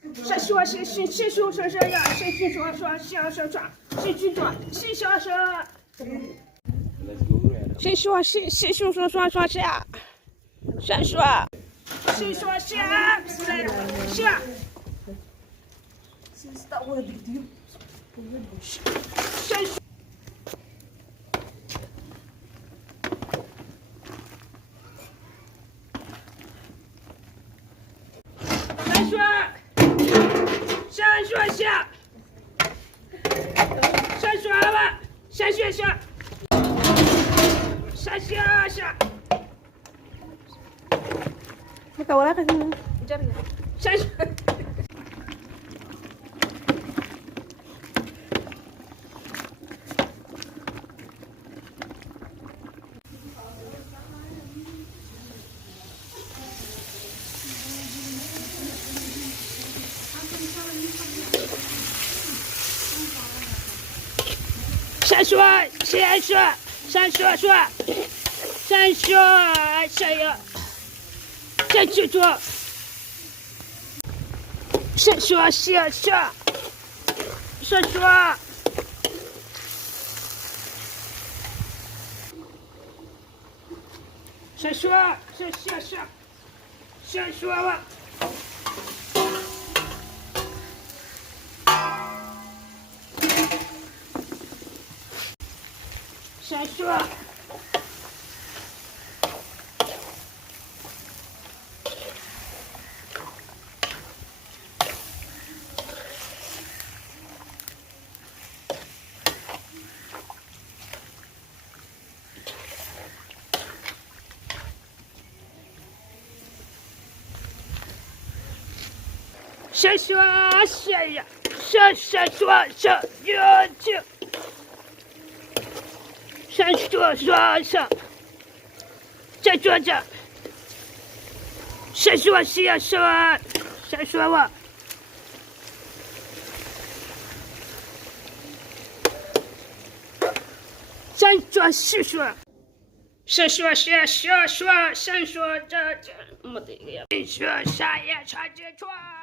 闪烁是闪烁闪闪呀，闪闪烁烁闪闪闪，闪闪烁闪闪闪。闪烁是闪烁烁烁烁闪，闪烁闪烁闪闪。闪烁。闪烁下，闪烁吧，闪烁下，闪烁下。Ikaw wala kasi diyan na.闪烁。闪烁，闪烁，闪烁烁，闪烁，闪耀，闪烁烁，闪烁，闪烁，闪烁，闪烁，闪烁闪，闪烁吧。闪烁，闪烁，闪呀，闪闪烁闪呀去。闪烁烁闪，闪烁着，闪烁闪闪，闪烁我，闪烁闪烁，闪烁闪烁闪烁着，我的个呀！闪烁闪呀闪着穿。